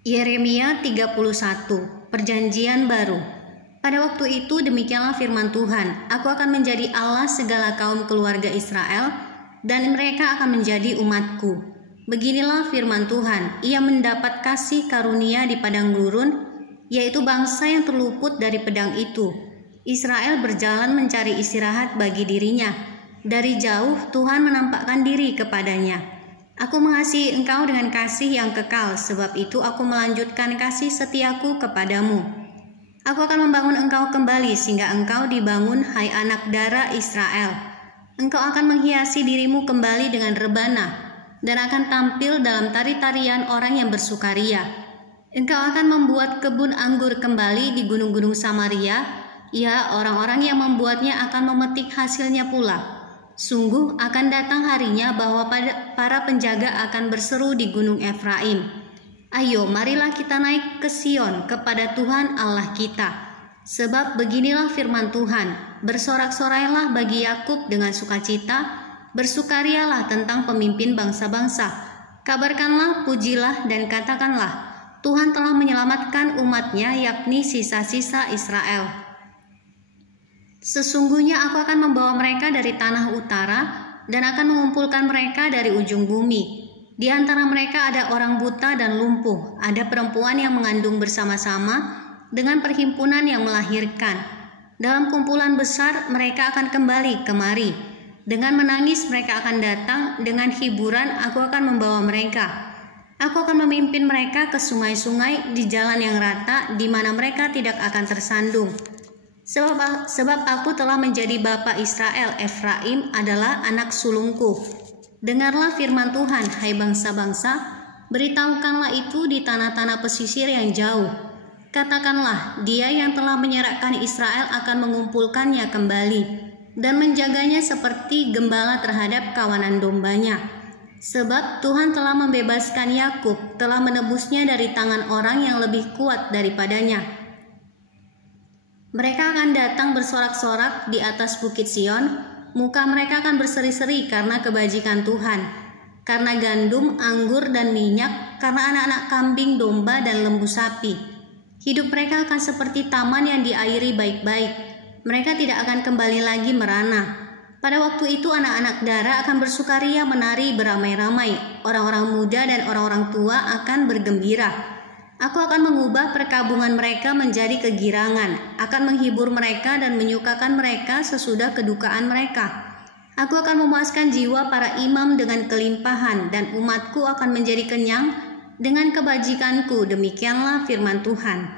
Yeremia 31, Perjanjian Baru. Pada waktu itu demikianlah firman Tuhan, Aku akan menjadi Allah segala kaum keluarga Israel, dan mereka akan menjadi umatku. Beginilah firman Tuhan, Ia mendapat kasih karunia di padang gurun, yaitu bangsa yang terluput dari pedang itu. Israel berjalan mencari istirahat bagi dirinya. Dari jauh Tuhan menampakkan diri kepadanya. Aku mengasihi engkau dengan kasih yang kekal, sebab itu aku melanjutkan kasih setiaku kepadamu. Aku akan membangun engkau kembali sehingga engkau dibangun, hai anak dara Israel. Engkau akan menghiasi dirimu kembali dengan rebana, dan akan tampil dalam tari-tarian orang yang bersukaria. Engkau akan membuat kebun anggur kembali di gunung-gunung Samaria, ya orang-orang yang membuatnya akan memetik hasilnya pula. Sungguh akan datang harinya bahwa para penjaga akan berseru di gunung Efraim, Ayo marilah kita naik ke Sion kepada Tuhan Allah kita. Sebab beginilah firman Tuhan, bersorak-sorailah bagi Yakub dengan sukacita, bersukarialah tentang pemimpin bangsa-bangsa. Kabarkanlah, pujilah dan katakanlah, Tuhan telah menyelamatkan umatnya, yakni sisa-sisa Israel. Sesungguhnya aku akan membawa mereka dari tanah utara dan akan mengumpulkan mereka dari ujung bumi. Di antara mereka ada orang buta dan lumpuh, ada perempuan yang mengandung bersama-sama dengan perhimpunan yang melahirkan. Dalam kumpulan besar mereka akan kembali kemari. Dengan menangis mereka akan datang, dengan hiburan aku akan membawa mereka. Aku akan memimpin mereka ke sungai-sungai di jalan yang rata, di mana mereka tidak akan tersandung. Sebab aku telah menjadi bapa Israel, Efraim adalah anak sulungku. Dengarlah firman Tuhan, hai bangsa-bangsa, beritahukanlah itu di tanah-tanah pesisir yang jauh. Katakanlah, Dia yang telah menyerahkan Israel akan mengumpulkannya kembali dan menjaganya seperti gembala terhadap kawanan dombanya. Sebab Tuhan telah membebaskan Yakub, telah menebusnya dari tangan orang yang lebih kuat daripadanya. Mereka akan datang bersorak-sorak di atas bukit Sion, muka mereka akan berseri-seri karena kebajikan Tuhan, karena gandum, anggur, dan minyak, karena anak-anak kambing, domba, dan lembu sapi. Hidup mereka akan seperti taman yang diairi baik-baik, mereka tidak akan kembali lagi merana. Pada waktu itu anak-anak dara akan bersukaria menari beramai-ramai, orang-orang muda dan orang-orang tua akan bergembira. Aku akan mengubah perkabungan mereka menjadi kegirangan, akan menghibur mereka dan menyukakan mereka sesudah kedukaan mereka. Aku akan memuaskan jiwa para imam dengan kelimpahan, dan umatku akan menjadi kenyang dengan kebajikanku. Demikianlah firman Tuhan.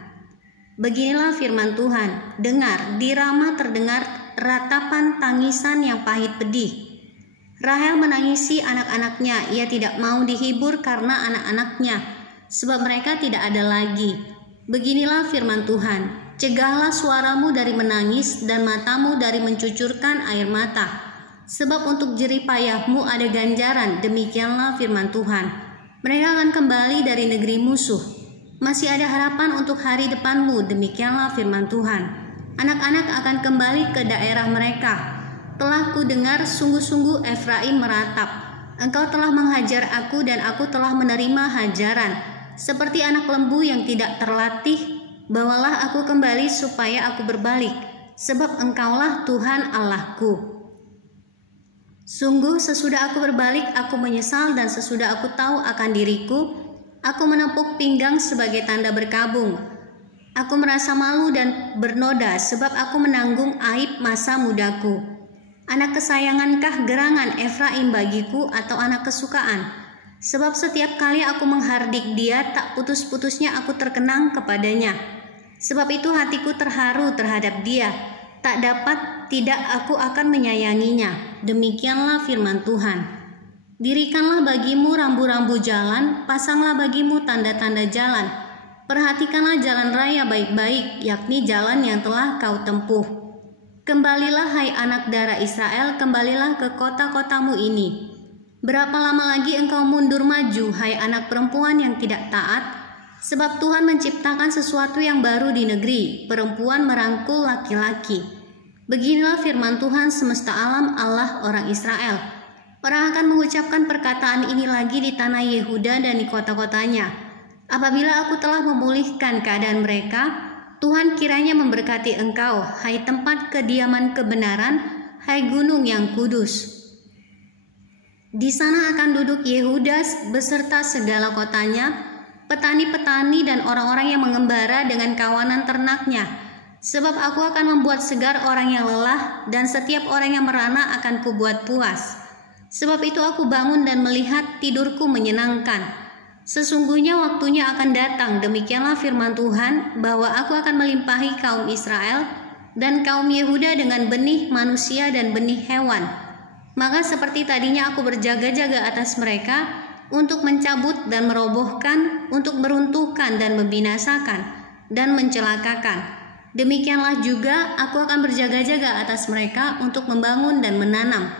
Beginilah firman Tuhan, dengar, di Rama terdengar ratapan tangisan yang pahit pedih. Rahel menangisi anak-anaknya, ia tidak mau dihibur karena anak-anaknya, sebab mereka tidak ada lagi. Beginilah firman Tuhan, cegahlah suaramu dari menangis dan matamu dari mencucurkan air mata. Sebab untuk jerih payahmu ada ganjaran, demikianlah firman Tuhan. Mereka akan kembali dari negeri musuh. Masih ada harapan untuk hari depanmu, demikianlah firman Tuhan. Anak-anak akan kembali ke daerah mereka. Telah kudengar sungguh-sungguh Efraim meratap. Engkau telah menghajar aku dan aku telah menerima hajaran. Seperti anak lembu yang tidak terlatih, bawalah aku kembali supaya aku berbalik, sebab engkaulah Tuhan Allahku. Sungguh sesudah aku berbalik, aku menyesal, dan sesudah aku tahu akan diriku, aku menepuk pinggang sebagai tanda berkabung. Aku merasa malu dan bernoda, sebab aku menanggung aib masa mudaku. Anak kesayangankah gerangan Efraim bagiku, atau anak kesukaan? Sebab setiap kali aku menghardik dia, tak putus-putusnya aku terkenang kepadanya. Sebab itu hatiku terharu terhadap dia, tak dapat tidak aku akan menyayanginya. Demikianlah firman Tuhan. Dirikanlah bagimu rambu-rambu jalan, pasanglah bagimu tanda-tanda jalan. Perhatikanlah jalan raya baik-baik, yakni jalan yang telah kau tempuh. Kembalilah hai anak dara Israel, kembalilah ke kota-kotamu ini. Berapa lama lagi engkau mundur maju, hai anak perempuan yang tidak taat? Sebab Tuhan menciptakan sesuatu yang baru di negeri, perempuan merangkul laki-laki. Beginilah firman Tuhan semesta alam, Allah orang Israel. Orang akan mengucapkan perkataan ini lagi di tanah Yehuda dan di kota-kotanya. Apabila aku telah memulihkan keadaan mereka, Tuhan kiranya memberkati engkau, hai tempat kediaman kebenaran, hai gunung yang kudus. Di sana akan duduk Yehuda beserta segala kotanya, petani-petani dan orang-orang yang mengembara dengan kawanan ternaknya. Sebab aku akan membuat segar orang yang lelah, dan setiap orang yang merana akan kubuat puas. Sebab itu aku bangun dan melihat, tidurku menyenangkan. Sesungguhnya waktunya akan datang, demikianlah firman Tuhan, bahwa aku akan melimpahi kaum Israel dan kaum Yehuda dengan benih manusia dan benih hewan. Maka seperti tadinya aku berjaga-jaga atas mereka untuk mencabut dan merobohkan, untuk meruntuhkan dan membinasakan dan mencelakakan. Demikianlah juga aku akan berjaga-jaga atas mereka untuk membangun dan menanam.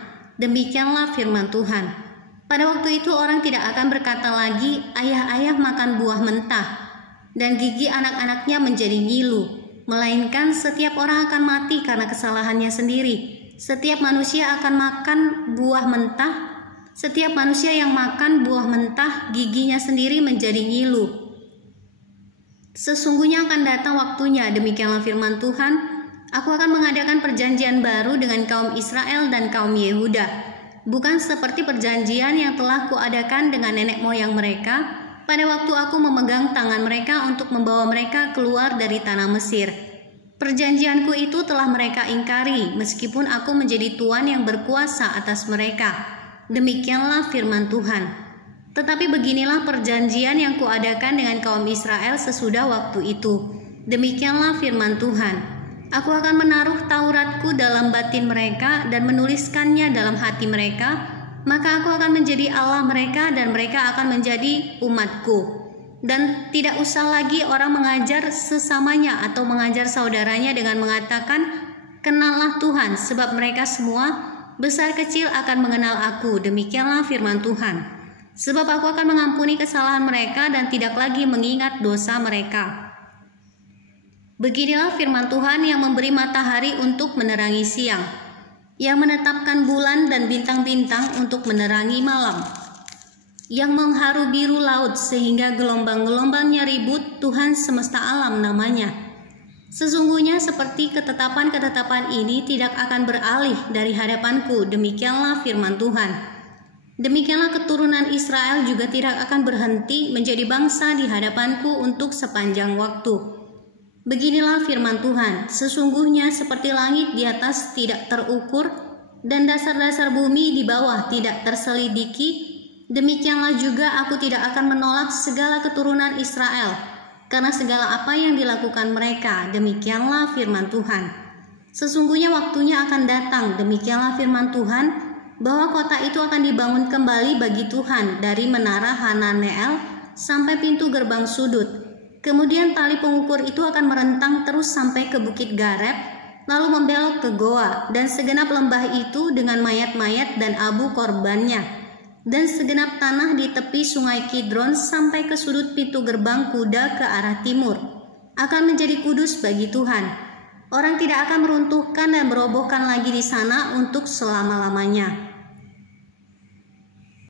Demikianlah firman Tuhan. Pada waktu itu orang tidak akan berkata lagi, ayah-ayah makan buah mentah, dan gigi anak-anaknya menjadi ngilu. Melainkan setiap orang akan mati karena kesalahannya sendiri. Setiap manusia akan makan buah mentah. Setiap manusia yang makan buah mentah, giginya sendiri menjadi ngilu. Sesungguhnya akan datang waktunya, demikianlah firman Tuhan, aku akan mengadakan perjanjian baru dengan kaum Israel dan kaum Yehuda. Bukan seperti perjanjian yang telah kuadakan dengan nenek moyang mereka pada waktu aku memegang tangan mereka untuk membawa mereka keluar dari tanah Mesir. Perjanjianku itu telah mereka ingkari, meskipun aku menjadi Tuhan yang berkuasa atas mereka. Demikianlah firman Tuhan. Tetapi beginilah perjanjian yang kuadakan dengan kaum Israel sesudah waktu itu. Demikianlah firman Tuhan. Aku akan menaruh Tauratku dalam batin mereka dan menuliskannya dalam hati mereka, maka aku akan menjadi Allah mereka dan mereka akan menjadi umatku. Dan tidak usah lagi orang mengajar sesamanya atau mengajar saudaranya dengan mengatakan, kenallah Tuhan, sebab mereka semua besar kecil akan mengenal aku. Demikianlah firman Tuhan. Sebab aku akan mengampuni kesalahan mereka dan tidak lagi mengingat dosa mereka. Beginilah firman Tuhan yang memberi matahari untuk menerangi siang, yang menetapkan bulan dan bintang-bintang untuk menerangi malam, yang mengharu biru laut sehingga gelombang-gelombangnya ribut, Tuhan semesta alam namanya. Sesungguhnya seperti ketetapan-ketetapan ini tidak akan beralih dari hadapanku, demikianlah firman Tuhan. Demikianlah keturunan Israel juga tidak akan berhenti menjadi bangsa di hadapanku untuk sepanjang waktu. Beginilah firman Tuhan, sesungguhnya seperti langit di atas tidak terukur dan dasar-dasar bumi di bawah tidak terselidiki, demikianlah juga aku tidak akan menolak segala keturunan Israel, karena segala apa yang dilakukan mereka, demikianlah firman Tuhan. Sesungguhnya waktunya akan datang, demikianlah firman Tuhan, bahwa kota itu akan dibangun kembali bagi Tuhan dari menara Hananeel sampai pintu gerbang sudut. Kemudian tali pengukur itu akan merentang terus sampai ke bukit Gareb, lalu membelok ke Goa, dan segenap lembah itu dengan mayat-mayat dan abu korbannya, dan segenap tanah di tepi sungai Kidron sampai ke sudut pintu gerbang kuda ke arah timur, akan menjadi kudus bagi Tuhan. Orang tidak akan meruntuhkan dan merobohkan lagi di sana untuk selama-lamanya.